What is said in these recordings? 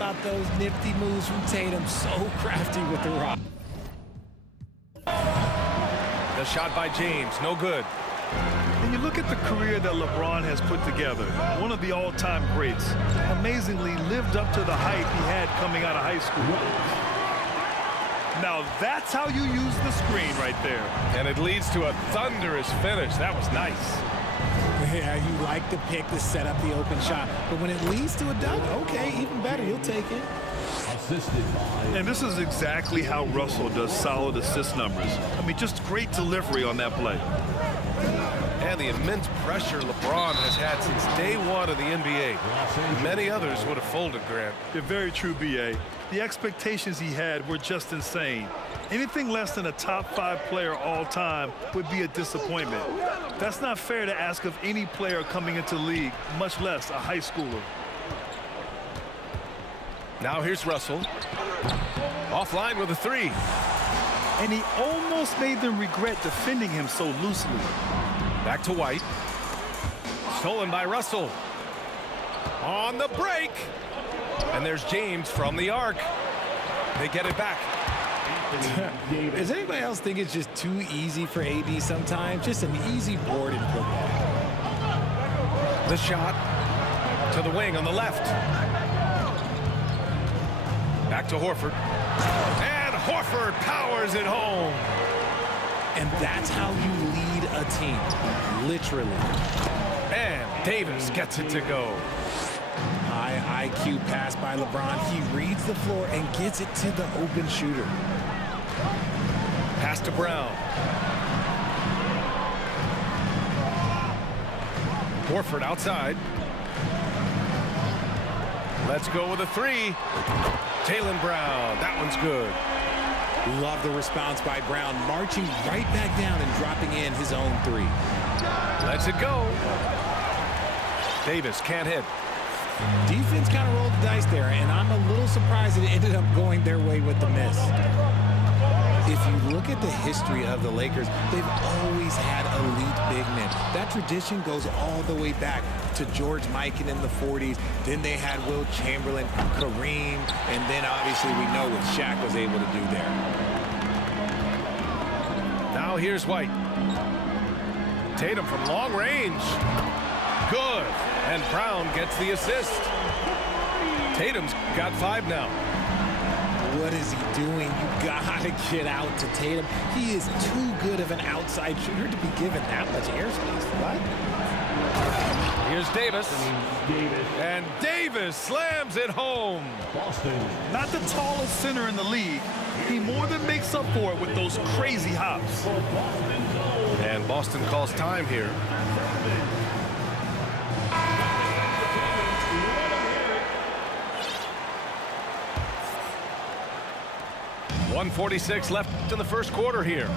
about those nifty moves from Tatum. So crafty with the rock. The shot by James, no good. And you look at the career that LeBron has put together, one of the all-time greats. Amazingly lived up to the hype he had coming out of high school. Now that's how you use the screen right there. And it leads to a thunderous finish. That was nice. Yeah, you like the pick to set up the open shot. But when it leads to a dunk, okay, even better, you'll take it. And this is exactly how Russell does solid assist numbers. I mean, just great delivery on that play. And the immense pressure LeBron has had since day one of the NBA. Many others would have folded, Grant. You're very true, B.A. The expectations he had were just insane. Anything less than a top 5 player all time would be a disappointment. That's not fair to ask of any player coming into the league, much less a high schooler. Now here's Russell. Offline with a 3. And he almost made them regret defending him so loosely. Back to White. Stolen by Russell. On the break. And there's James from the arc. They get it back. Does anybody else think it's just too easy for AB sometimes? Just an easy board and football. The shot to the wing on the left. Back to Horford. And Horford powers it home. And that's how you lead a team, literally. And Davis gets it to go. High IQ pass by LeBron. He reads the floor and gets it to the open shooter. Pass to Brown. Horford outside. Let's go with a 3. Jaylen Brown. That one's good. Love the response by Brown, marching right back down and dropping in his own 3. Lets it go. Davis can't hit. Defense kind of rolled the dice there, and I'm a little surprised it ended up going their way with the miss. If you look at the history of the Lakers, they've always had elite big men. That tradition goes all the way back to George Mikan in the 40s. Then they had Will Chamberlain, Kareem, and then obviously we know what Shaq was able to do there. Now here's White. Tatum from long range. Good. And Brown gets the assist. Tatum's got 5 now. What is he doing? You gotta get out to Tatum. He is too good of an outside shooter to be given that much airspace. What? Here's Davis. And Davis slams it home. Not the tallest center in the league. He more than makes up for it with those crazy hops. And Boston calls time here. .146 left in the first quarter here.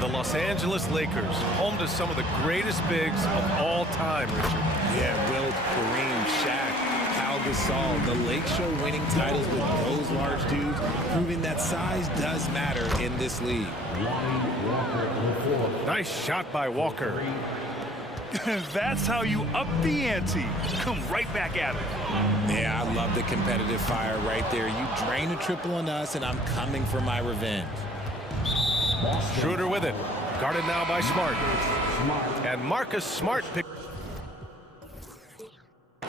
The Los Angeles Lakers, home to some of the greatest bigs of all time, Richard. Yeah, Wilt, Kareem, Shaq, Pau Gasol. The Lake Show winning titles with those large dudes, proving that size does matter in this league. Nice shot by Walker. That's how you up the ante. Come right back at it. Yeah, I love the competitive fire right there. You drain a triple on us, and I'm coming for my revenge. Schroeder with it. Guarded now by Smart. And Marcus Smart picks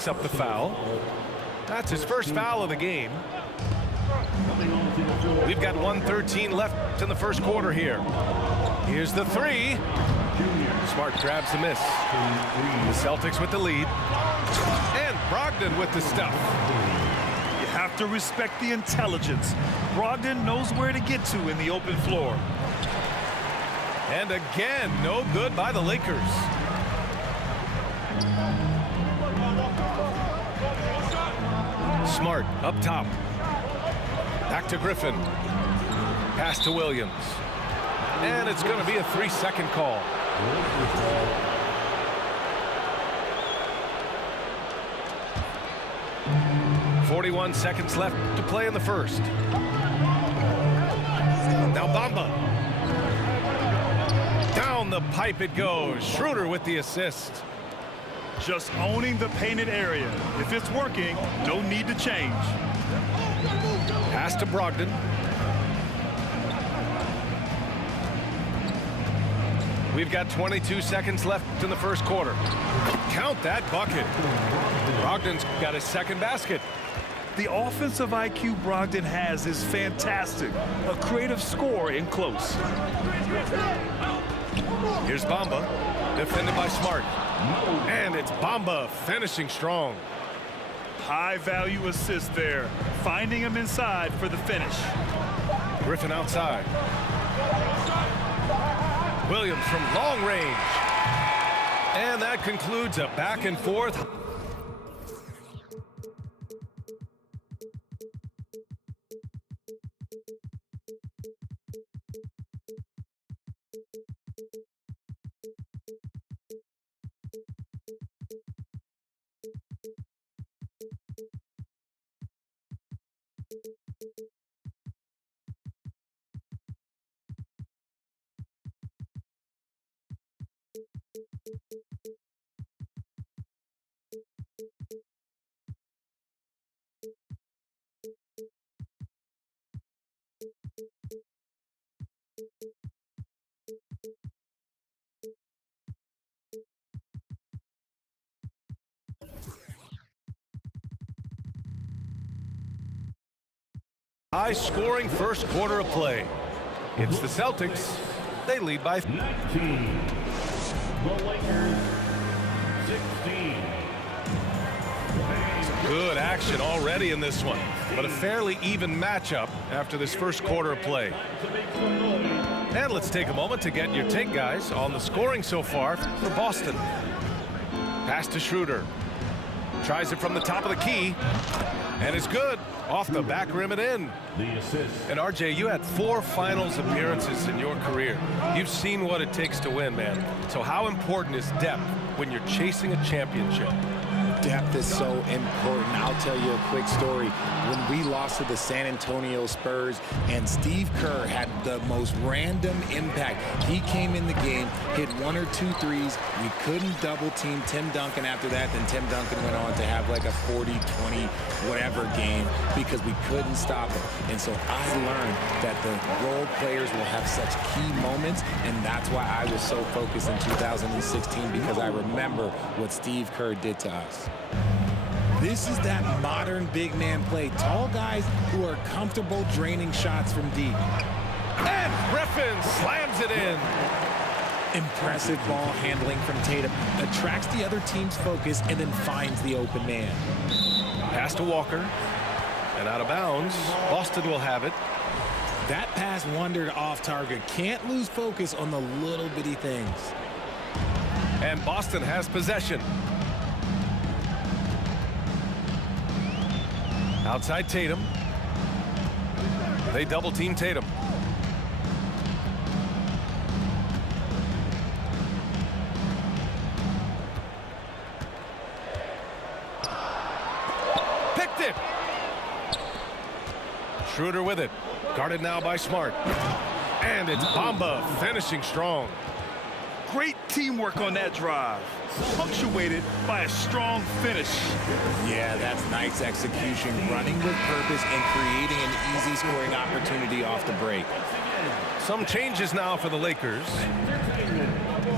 up the foul. That's his first foul of the game. We've got 1:13 left in the first quarter here. Here's the 3. Smart grabs the miss. The Celtics with the lead. And Brogdon with the stuff. You have to respect the intelligence. Brogdon knows where to get to in the open floor. And again, no good by the Lakers. Smart up top. Back to Griffin. Pass to Williams. And it's going to be a 3-second call. 41 seconds left to play in the first. Now Bamba. Down the pipe it goes. Schroeder with the assist. Just owning the painted area. If it's working, no need to change. Pass to Brogdon. We've got 22 seconds left in the first quarter. Count that bucket. Brogdon's got his second basket. The offensive IQ Brogdon has is fantastic. A creative scorer in close. Here's Bamba, defended by Smart. And it's Bamba finishing strong. High-value assist there. Finding him inside for the finish. Griffin outside. Williams from long range. And that concludes a back and forth. High-scoring first quarter of play. It's the Celtics. They lead by 19. The Lakers 16. Good action already in this one, but a fairly even matchup after this first quarter of play. And let's take a moment to get your take, guys, on the scoring so far for Boston. Pass to Schroeder. Tries it from the top of the key, and it's good. Off the back rim and in. The assist. And RJ, you had 4 finals appearances in your career. You've seen what it takes to win, man. So how important is depth when you're chasing a championship? Depth is so important. I'll tell you a quick story. When we lost to the San Antonio Spurs and Steve Kerr had the most random impact. He came in the game, hit 1 or 2 threes. We couldn't double team Tim Duncan after that. Then Tim Duncan went on to have like a 40, 20, whatever game because we couldn't stop him. And so I learned that the role players will have such key moments, and that's why I was so focused in 2016 because I remember what Steve Kerr did to us. This is that modern big man play. Tall guys who are comfortable draining shots from deep. And Griffin slams it in. Impressive ball handling from Tatum. Attracts the other team's focus and then finds the open man. Pass to Walker. And out of bounds. Boston will have it. That pass wandered off target. Can't lose focus on the little bitty things. And Boston has possession. Outside Tatum. They double team Tatum. Picked it. Schroeder with it. Guarded now by Smart. And it's Bamba finishing strong. Great teamwork on that drive, punctuated by a strong finish. Yeah, that's nice execution, running with purpose and creating an easy scoring opportunity off the break. Some changes now for the Lakers.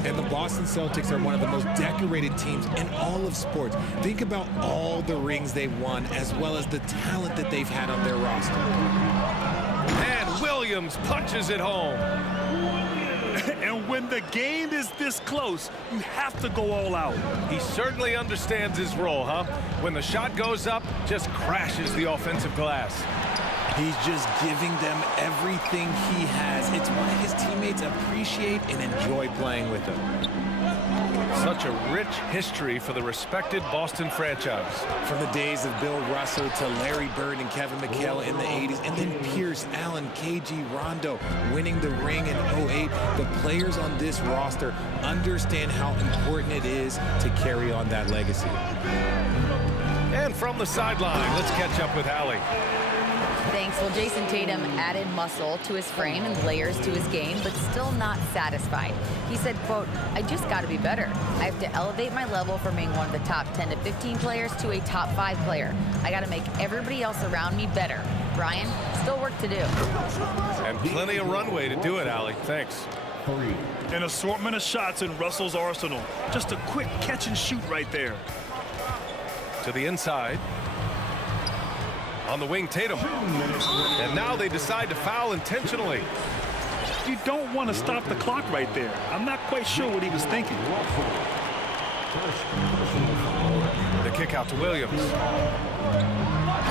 And the Boston Celtics are one of the most decorated teams in all of sports. Think about all the rings they've won, as well as the talent that they've had on their roster. And Williams punches it home. And when the game is this close, you have to go all out. He certainly understands his role, huh? When the shot goes up, just crashes the offensive glass. He's just giving them everything he has. It's why his teammates appreciate and enjoy playing with him. Such a rich history for the respected Boston franchise. From the days of Bill Russell to Larry Bird and Kevin McHale in the 80s, and then Pierce, Allen, KG, Rondo winning the ring in 08, the players on this roster understand how important it is to carry on that legacy. And from the sideline, let's catch up with Hallie. Thanks. Well, Jason Tatum added muscle to his frame and layers to his game, but still not satisfied. He said, quote, "I just got to be better. I have to elevate my level from being one of the top 10 to 15 players to a top 5 player. I got to make everybody else around me better." Brian, still work to do. And plenty of runway to do it, Allie. Thanks. An assortment of shots in Russell's arsenal. Just a quick catch and shoot right there. To the inside. On the wing, Tatum. And now they decide to foul intentionally. You don't want to stop the clock right there. I'm not quite sure what he was thinking. The kick out to Williams.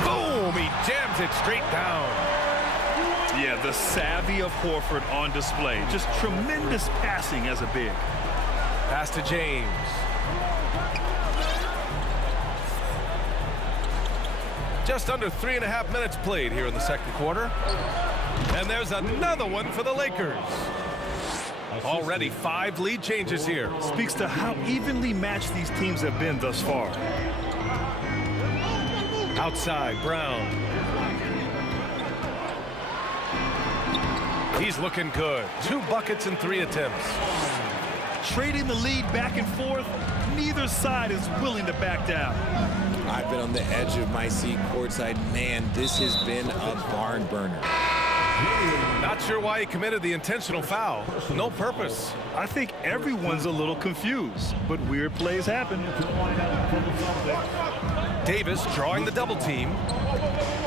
Boom! He jams it straight down. Yeah, the savvy of Horford on display. Just tremendous passing as a big. Pass to James. Just under 3.5 minutes played here in the second quarter. And there's another one for the Lakers. Already 5 lead changes here. Speaks to how evenly matched these teams have been thus far. Outside, Brown. He's looking good. 2 buckets in 3 attempts. Trading the lead back and forth, neither side is willing to back down. I've been on the edge of my seat courtside. Man, this has been a barn burner. Not sure why he committed the intentional foul. No purpose. I think everyone's a little confused, but weird plays happen. Davis drawing the double team.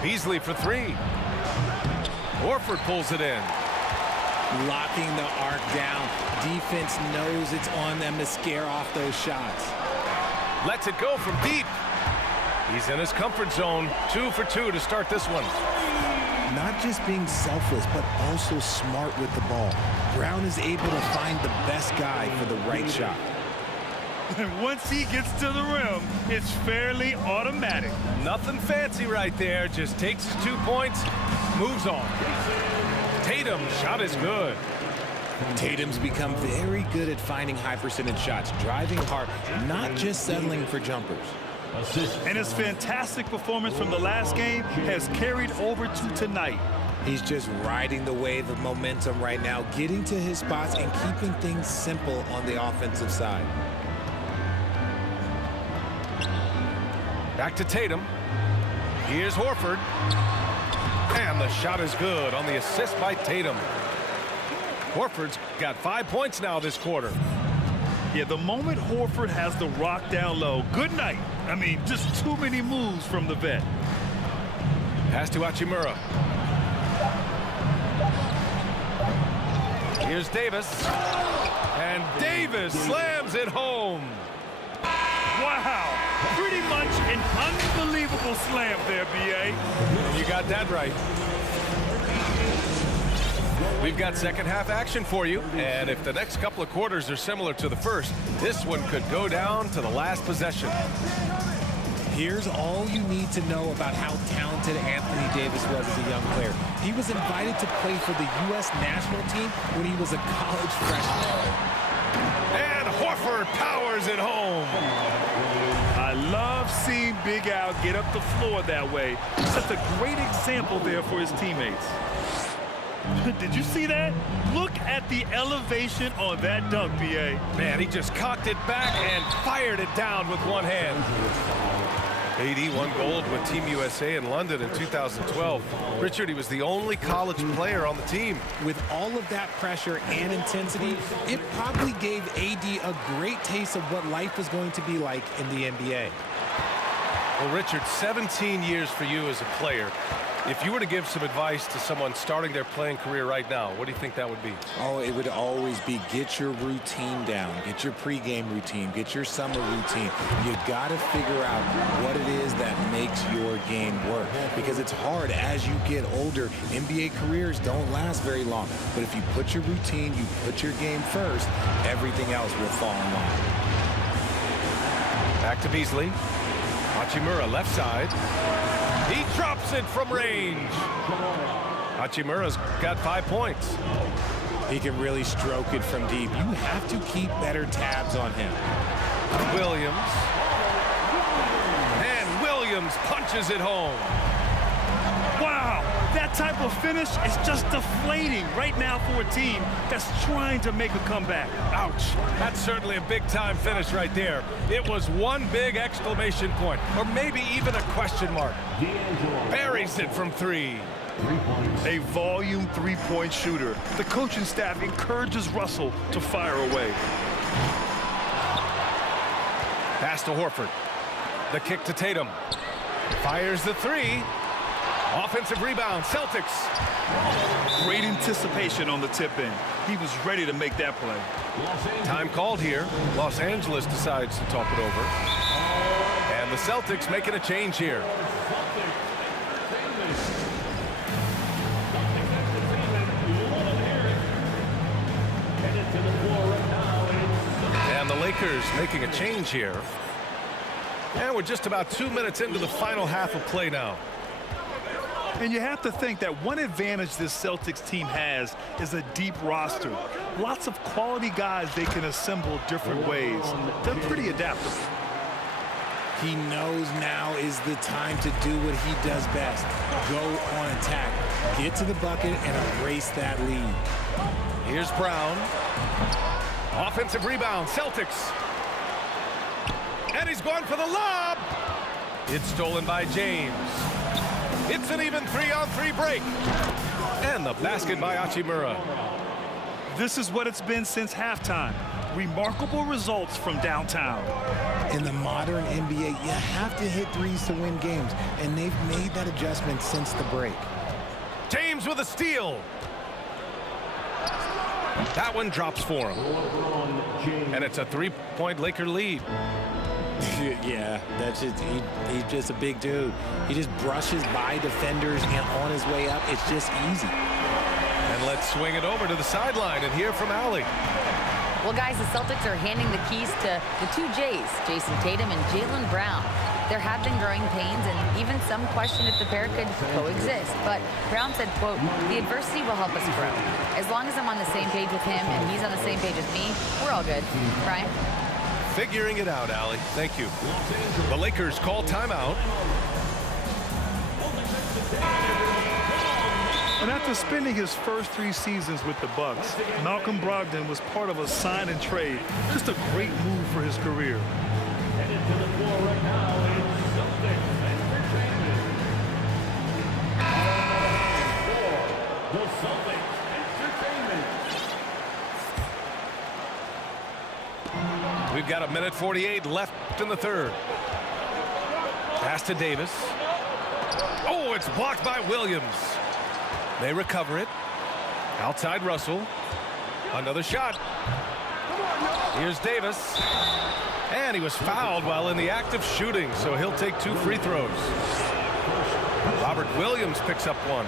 Beasley for 3. Horford pulls it in. Locking the arc down. Defense knows it's on them to scare off those shots. Lets it go from deep. He's in his comfort zone. 2 for 2 to start this one. Not just being selfless, but also smart with the ball. Brown is able to find the best guy for the right shot. And once he gets to the rim, it's fairly automatic. Nothing fancy right there. Just takes his 2 points, moves on. Tatum's shot is good. Tatum's become very good at finding high percentage shots, driving hard, not just settling for jumpers. And his fantastic performance from the last game has carried over to tonight. He's just riding the wave of momentum right now, getting to his spots and keeping things simple on the offensive side. Back to Tatum. Here's Horford. And the shot is good on the assist by Tatum. Horford's got 5 points now this quarter. Yeah, the moment Horford has the rock down low, good night. I mean, just too many moves from the vet. Pass to Hachimura. Here's Davis. And Davis slams it home. Wow, pretty much an unbelievable slam there, B.A. You got that right. We've got second half action for you, and if the next couple of quarters are similar to the first, this one could go down to the last possession. Here's all you need to know about how talented Anthony Davis was as a young player. He was invited to play for the U.S. national team when he was a college freshman. And Horford powers it home. I love seeing Big Al get up the floor that way. Such a great example there for his teammates. Did you see that? Look at the elevation on that dunk, B.A. Man, he just cocked it back and fired it down with one hand. AD won gold with Team USA in London in 2012. Richard, he was the only college player on the team. With all of that pressure and intensity, it probably gave AD a great taste of what life was going to be like in the NBA. Well, Richard, 17 years for you as a player. If you were to give some advice to someone starting their playing career right now, what do you think that would be? Oh, it would always be get your routine down. Get your pregame routine. Get your summer routine. You got to figure out what it is that makes your game work. Because it's hard as you get older. NBA careers don't last very long. But if you put your routine, you put your game first, everything else will fall in line. Back to Beasley. Hachimura left side. He drops it from range. Hachimura's got 5 points. He can really stroke it from deep. You have to keep better tabs on him. Williams. And Williams punches it home. Wow, that type of finish is just deflating right now for a team that's trying to make a comeback. Ouch. That's certainly a big-time finish right there. It was one big exclamation point, or maybe even a question mark. Buries it from three. A volume three-point shooter. The coaching staff encourages Russell to fire away. Pass to Horford. The kick to Tatum. Fires the three. Offensive rebound, Celtics. Great anticipation on the tip-in. He was ready to make that play. Time called here. Los Angeles decides to talk it over. And the Celtics making a change here. And the Lakers making a change here. And we're just about 2 minutes into the final half of play now. And you have to think that one advantage this Celtics team has is a deep roster. Lots of quality guys they can assemble different ways. They're pretty adaptable. He knows now is the time to do what he does best. Go on attack. Get to the bucket and erase that lead. Here's Brown. Offensive rebound, Celtics. And he's going for the lob. It's stolen by James. It's an even 3-on-3 break. And the basket by Hachimura. This is what it's been since halftime. Remarkable results from downtown. In the modern NBA, you have to hit threes to win games, and they've made that adjustment since the break. James with a steal. That one drops for him. And it's a three-point Laker lead. Yeah, that's just he's just a big dude. He just brushes by defenders and on his way up, it's just easy. And let's swing it over to the sideline and hear from Allie. Well, guys, the Celtics are handing the keys to the two J's, Jason Tatum and Jaylen Brown. There have been growing pains, and even some question if the pair could coexist. But Brown said, quote, "The adversity will help us grow. As long as I'm on the same page with him and he's on the same page with me, we're all good." Brian? Figuring it out, Allie. Thank you. The Lakers call timeout. And after spending his first 3 seasons with the Bucks, Malcolm Brogdon was part of a sign and trade. Just a great move for his career. Headed to the floor right now is Celtics Entertainment. The Celtics Entertainment. We've got 1:48 left in the third. Pass to Davis. Oh, it's blocked by Williams. They recover it. Outside Russell. Another shot. Here's Davis. And he was fouled while in the act of shooting, so he'll take 2 free throws. Robert Williams picks up one.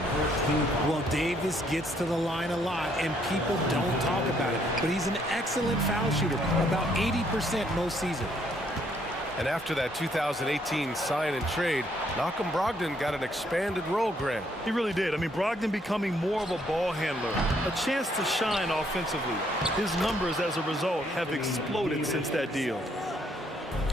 Well, Davis gets to the line a lot, and people don't talk about it. But he's an excellent foul shooter, about 80% most seasons. And after that 2018 sign and trade, Malcolm Brogdon got an expanded role, Grant. He really did. I mean, Brogdon becoming more of a ball handler, a chance to shine offensively. His numbers as a result have exploded since that deal.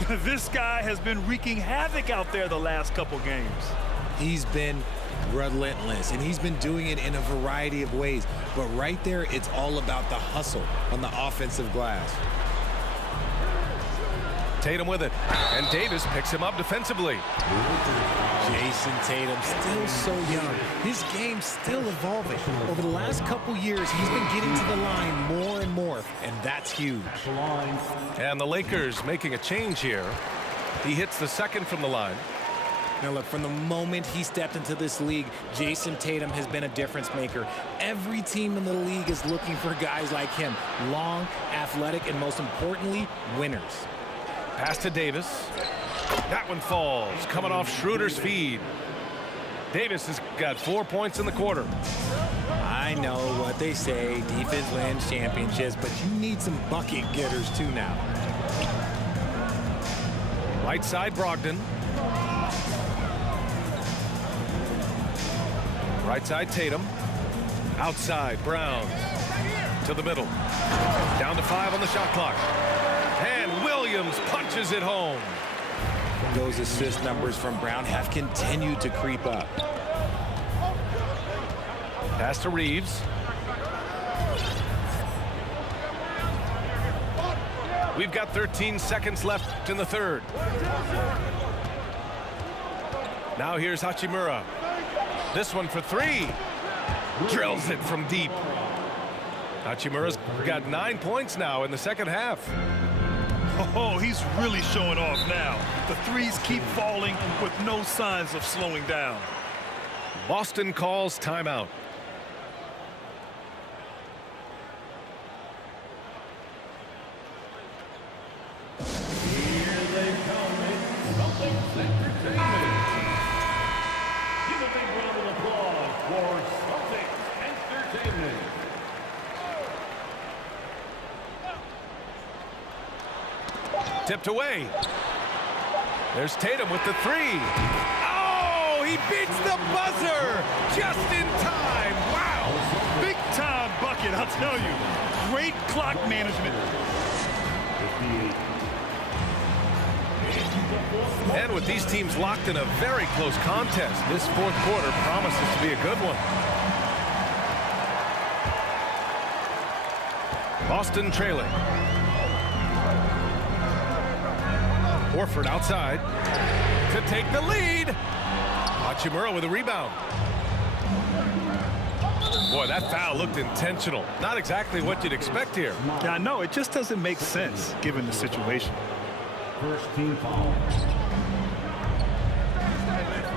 This guy has been wreaking havoc out there the last couple games. He's been relentless, and he's been doing it in a variety of ways. But right there, it's all about the hustle on the offensive glass. Tatum with it, and Davis picks him up defensively. Jason Tatum, still so young. His game's still evolving. Over the last couple years, he's been getting to the line more and more, and that's huge. And the Lakers making a change here. He hits the second from the line. Now look, from the moment he stepped into this league, Jason Tatum has been a difference maker. Every team in the league is looking for guys like him. Long, athletic, and most importantly, winners. Pass to Davis. That one falls, coming off Schroeder's feed. Davis has got 4 points in the quarter. I know what they say, defense wins championships, but you need some bucket getters too now. Right side, Brogdon. Right side, Tatum. Outside, Brown. To the middle. Down to 5 on the shot clock. And Williams punches it home. Those assist numbers from Brown have continued to creep up. Pass to Reeves. We've got 13 seconds left in the third. Now here's Hachimura. This one for three. Drills it from deep. Hachimura's got 9 points now in the second half. Oh, he's really showing off now. The threes keep falling with no signs of slowing down. Boston calls timeout. Here they come. It's Celtics Entertainment. Give a big round of applause for Celtics Entertainment. Tipped away. There's Tatum with the three. Oh, he beats the buzzer just in time. Wow. Big time bucket, I'll tell you. Great clock management. And with these teams locked in a very close contest, this fourth quarter promises to be a good one. Boston trailing. Horford outside to take the lead. Hachimura with a rebound. Boy, that foul looked intentional. Not exactly what you'd expect here. Yeah, I know. It just doesn't make sense given the situation. First team foul.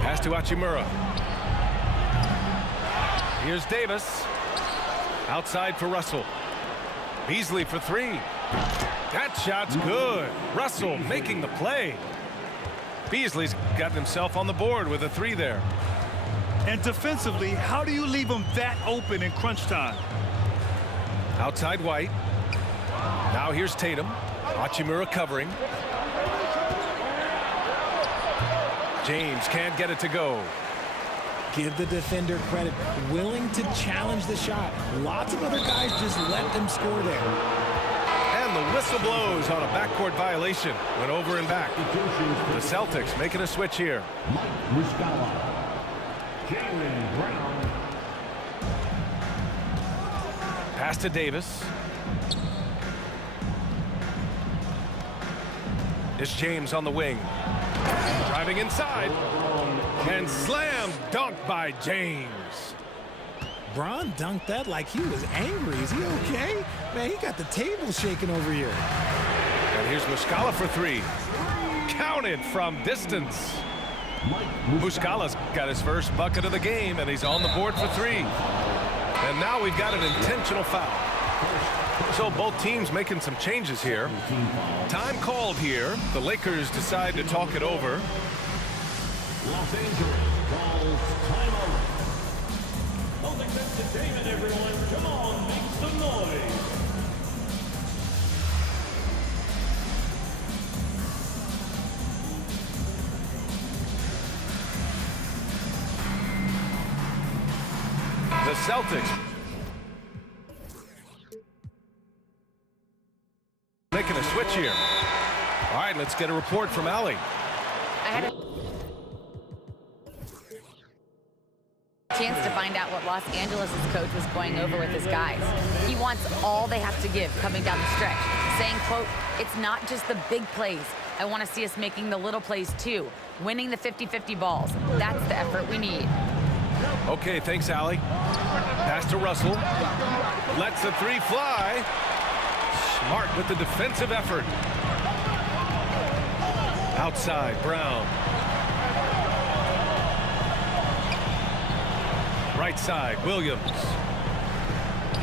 Pass to Hachimura. Here's Davis. Outside for Russell. Beasley for three. That shot's good. Russell making the play. Beasley's gotten himself on the board with a three there. And defensively, how do you leave him that open in crunch time? Outside White. Now here's Tatum. Hachimura covering. James can't get it to go. Give the defender credit. Willing to challenge the shot. Lots of other guys just let them score there. And the whistle blows on a backcourt violation. Went over and back. The Celtics making a switch here. Pass to Davis. It's James on the wing. Driving inside. And slam dunk by James. Bron dunked that like he was angry. Is he okay? Man, he got the table shaking over here. And here's Muscala for three. Counted from distance. Muscala's got his first bucket of the game, and he's on the board for three. And now we've got an intentional foul. So both teams making some changes here. Time called here. The Lakers decide to talk it over. Los Angeles calls timeout. Celtics Entertainment, everyone. Come on, make some noise. The Celtics making a switch here. All right, let's get a report from Allie. I had a chance to find out what Los Angeles' coach was going over with his guys. He wants all they have to give coming down the stretch, saying, quote, "It's not just the big plays. I want to see us making the little plays too, winning the 50-50 balls. That's the effort we need." Okay, thanks, Allie. Pass to Russell. Lets the three fly. Smart with the defensive effort. Outside, Brown. Right side, Williams.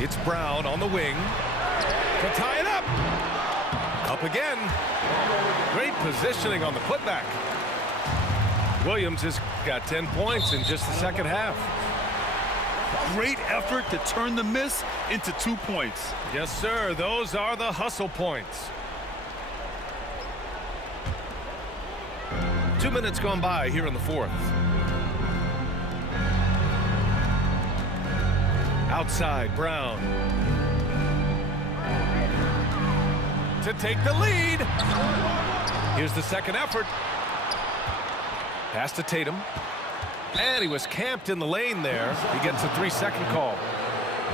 It's Brown on the wing to tie it up. Up again. Great positioning on the putback. Williams has got 10 points in just the second half. Great effort to turn the miss into 2 points. Yes, sir. Those are the hustle points. 2 minutes gone by here in the fourth. Outside, Brown. To take the lead. Here's the second effort. Pass to Tatum. And he was camped in the lane there. He gets a 3-second call.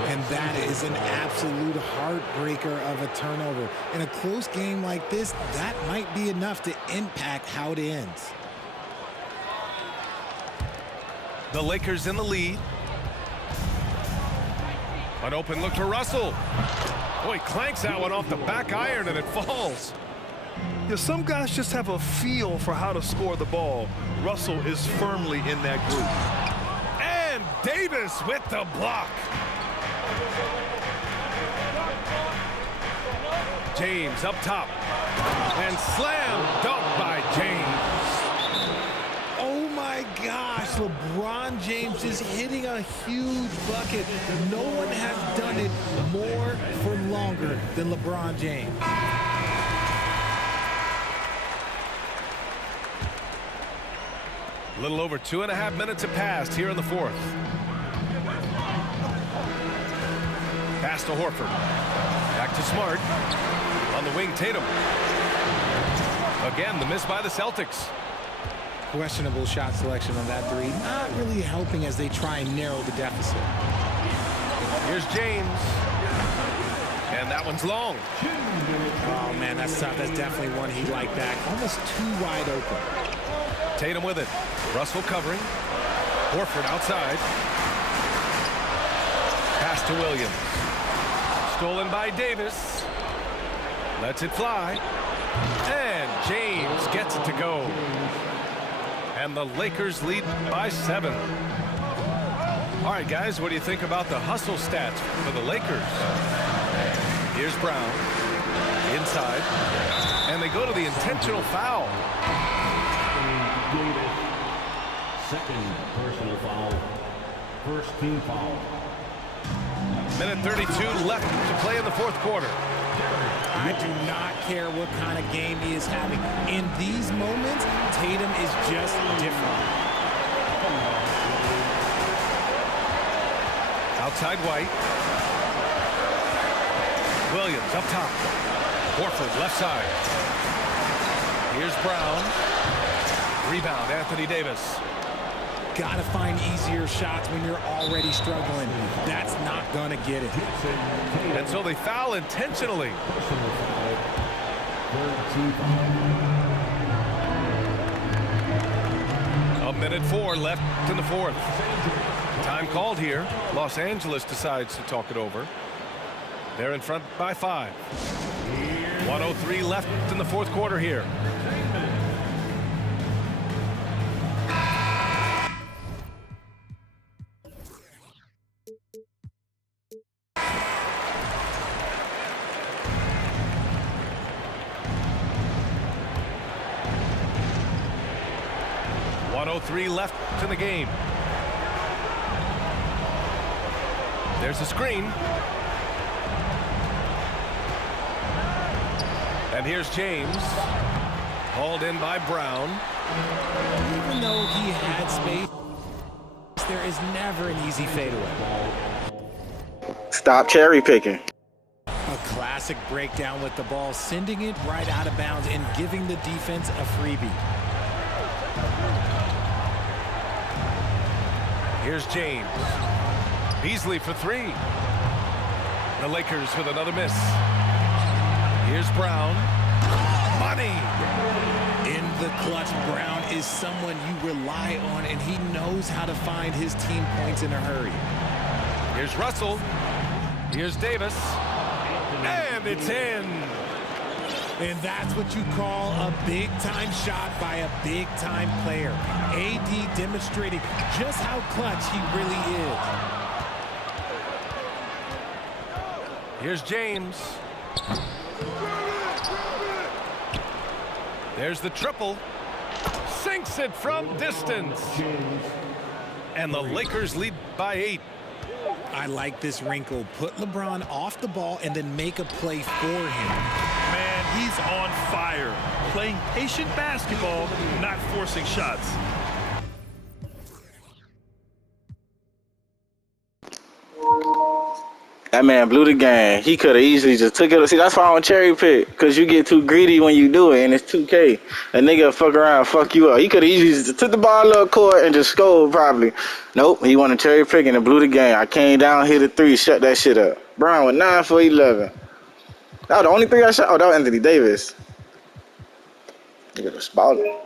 And that is an absolute heartbreaker of a turnover. In a close game like this, that might be enough to impact how it ends. The Lakers in the lead. An open look to Russell. Oh, he clanks that one off the back iron and it falls. Yeah, some guys just have a feel for how to score the ball. Russell is firmly in that group. And Davis with the block. James up top. And slam dunk by James. Oh my gosh, LeBron James is hitting a huge bucket. No one has done it more for longer than LeBron James. A little over 2.5 minutes have passed here in the fourth. Pass to Horford. Back to Smart. On the wing, Tatum. Again, the miss by the Celtics. Questionable shot selection on that three. Not really helping as they try and narrow the deficit. Here's James. And that one's long. Oh, man, that's tough. That's definitely one he'd like back. Almost too wide open. Tatum with it. Russell covering. Horford outside. Pass to Williams. Stolen by Davis. Lets it fly. And James gets it to go. And the Lakers lead by 7. All right, guys, what do you think about the hustle stats for the Lakers? Here's Brown. Inside. And they go to the intentional foul. Davis, second personal foul, first team foul. Minute 32 left to play in the fourth quarter. I do not care what kind of game he is having. In these moments, Tatum is just different. Outside White. Williams up top. Horford left side. Here's Brown. Rebound, Anthony Davis. Got to find easier shots when you're already struggling. That's not going to get it. And so they foul intentionally. A minute 4 left in the fourth. Time called here. Los Angeles decides to talk it over. They're in front by 5. 1:03 left in the fourth quarter here. .03 left in the game. There's a screen. And here's James. Hauled in by Brown. Even though he had space, there is never an easy fadeaway. Stop cherry picking. A classic breakdown with the ball, sending it right out of bounds and giving the defense a freebie. Here's James. Beasley for 3. The Lakers with another miss. Here's Brown. Money. In the clutch, Brown is someone you rely on, and he knows how to find his team points in a hurry. Here's Russell. Here's Davis. And it's in. And that's what you call a big-time shot by a big-time player. AD demonstrating just how clutch he really is. Here's James. There's the triple. Sinks it from distance. And the Lakers lead by 8. I like this wrinkle. Put LeBron off the ball and then make a play for him. Man, he's on fire. Playing patient basketball, not forcing shots. That man blew the game. He could have easily just took it. See, that's why I don't cherry pick. Because you get too greedy when you do it, and it's 2K. A nigga fuck around and fuck you up. He could have easily just took the ball up court and just scored probably. Nope, he wanted cherry pick and it blew the game. I came down, hit a 3, shut that shit up. Brown with 9 for 11. That was the only 3 I shot. Oh, that was Anthony Davis. Nigga was balling.